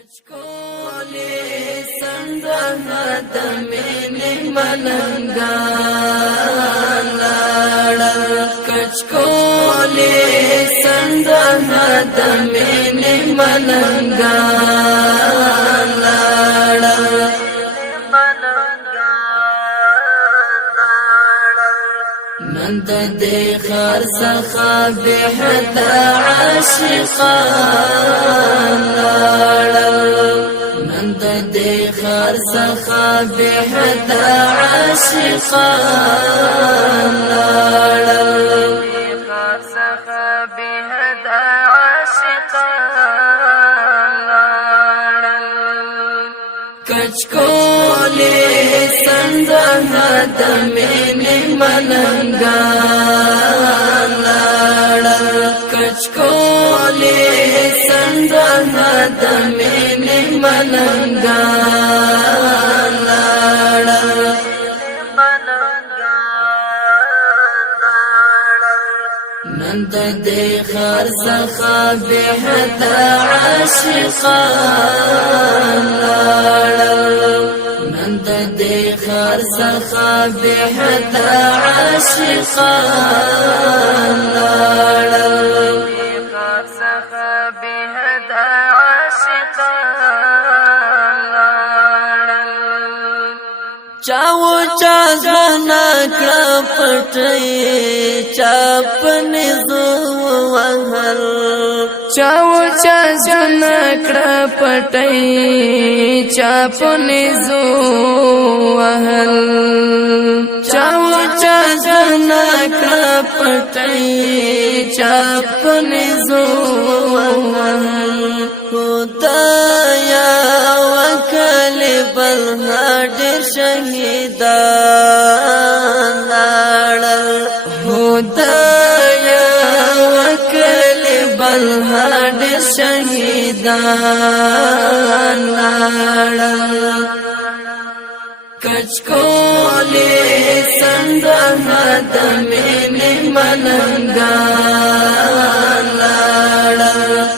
کچکولی سندوه د مینې ملنګان لاړل کچکولی سندوه د مینې ملنګان لاړل نن د دې خار څخه به حد عاشقان نن د دې خار څخه به حد عاشقان کچکولی سندوه د مینې ملنګان لاړل کچکولی سندوه د مینې ملنګان لاړل نن د دې خار څخه به حد عاشقان نن د دې خار څخه به حد عاشقان چاو چازنا کړه پټي چاپنې زو وهل چاو چازنا کړه پټي چاپنې زو وهل چاو چازنا کړه پټي چاپنې زو وهل خدایا وکل بل هډ شهیدان لاړل خدایا وکل بل هډ شهیدان لاړل کچکولی سندوه د مینې ملنګان لاړل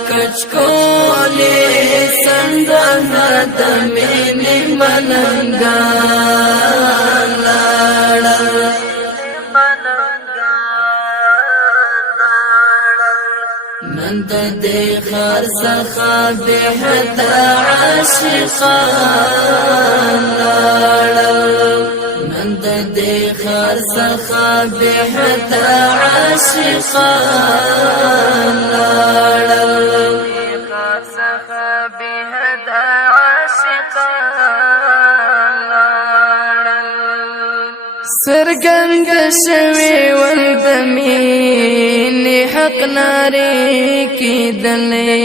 کچکولی سندوه د مینې ملنګان لاړل نن د دې خار څخه به حد عاشقان نن د دې خار څخه به حد عاشقان سرګند شوی ول د مینې حق نارې کېدلې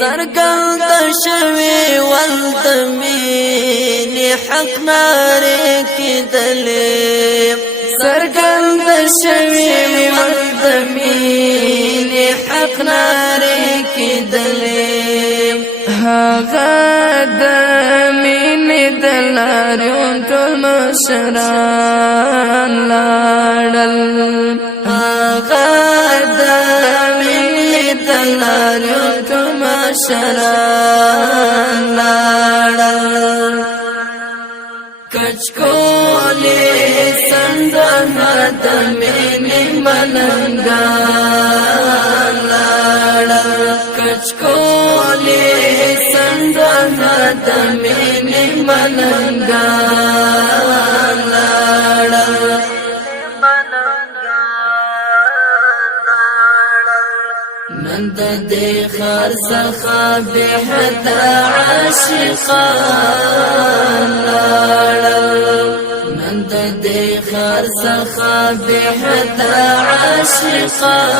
سرګند شوی ول د مینې حق نارې کېدلې سرګند شوی ول د مینې حق نارې کېدلې هغه د مینې د لاریون ټول مشران لاړل هغه د مینې د لاریون ټول مشران لاړل کچکولی سندوه د مینې ملنګان لاړل کچکولی سندوه د مینې ملنګان لاړل نن د دې خار څخه به حد عاشقان نن د دې خار څخه به حد عاشقان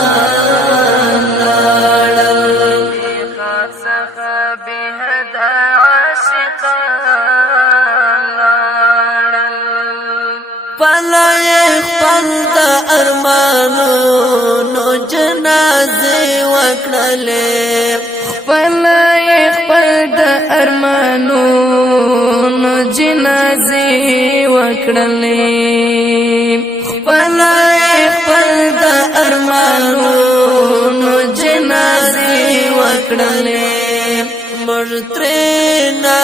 پلای خپل د ارمانونو جنازې وکړلې خپلای خپل د ارمانونو جنازې وکړلې خپلای خپل د ارمانونو جنازې وکړلې مرترینا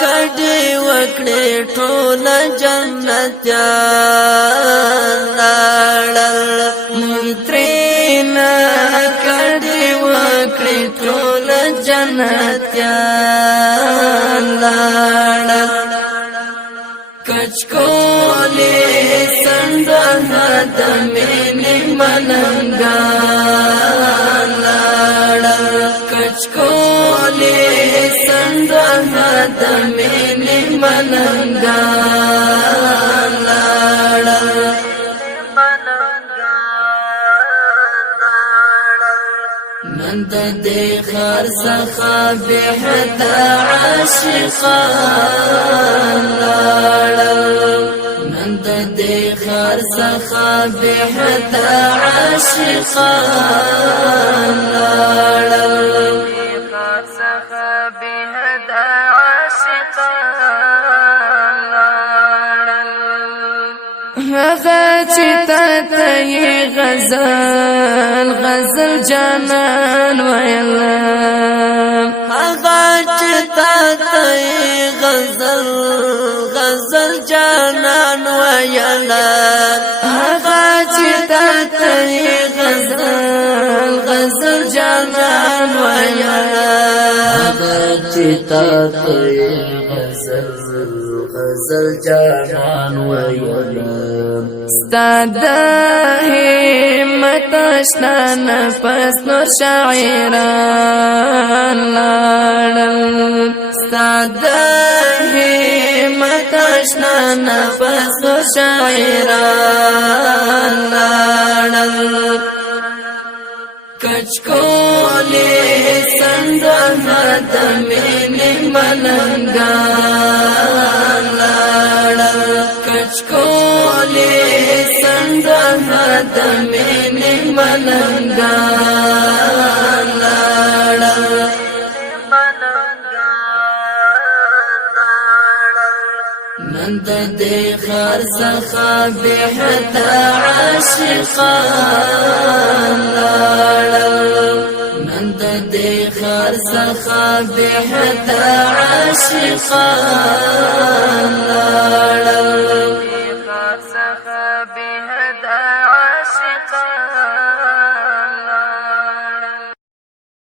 کډي وکړې ټول جنتیان لاړل مرترینا کډي وکړې ټول جنتیان لاړل کچکولې سندونه د مینې ملنګان لاړل کچکولې سندونه د مینې ملنګان لاړل نن د دې خر څخه به حد عاشقان لاړل نن د دې خر څخه به حد عاشقان لاړل هغه چې ته غزل غزل جانان ویل هغه چې ته غزل غزل جانان ویل هغه چې ته غزل غزل جانان ویل هغه چې ته غزل غزل جانان ویل ستاد همت اشنا نفس نور شاعران لاړل ستاد همت اشنا نفس نور شاعران لاړل کچکولې سندونه د مینې ملنګان لاړل کچکولې سندونه د مینې ملنګان لاړل نن د دې خر څخه به حد عاشقان لاړل نن د دې خر څخه به حد عاشقان لاړل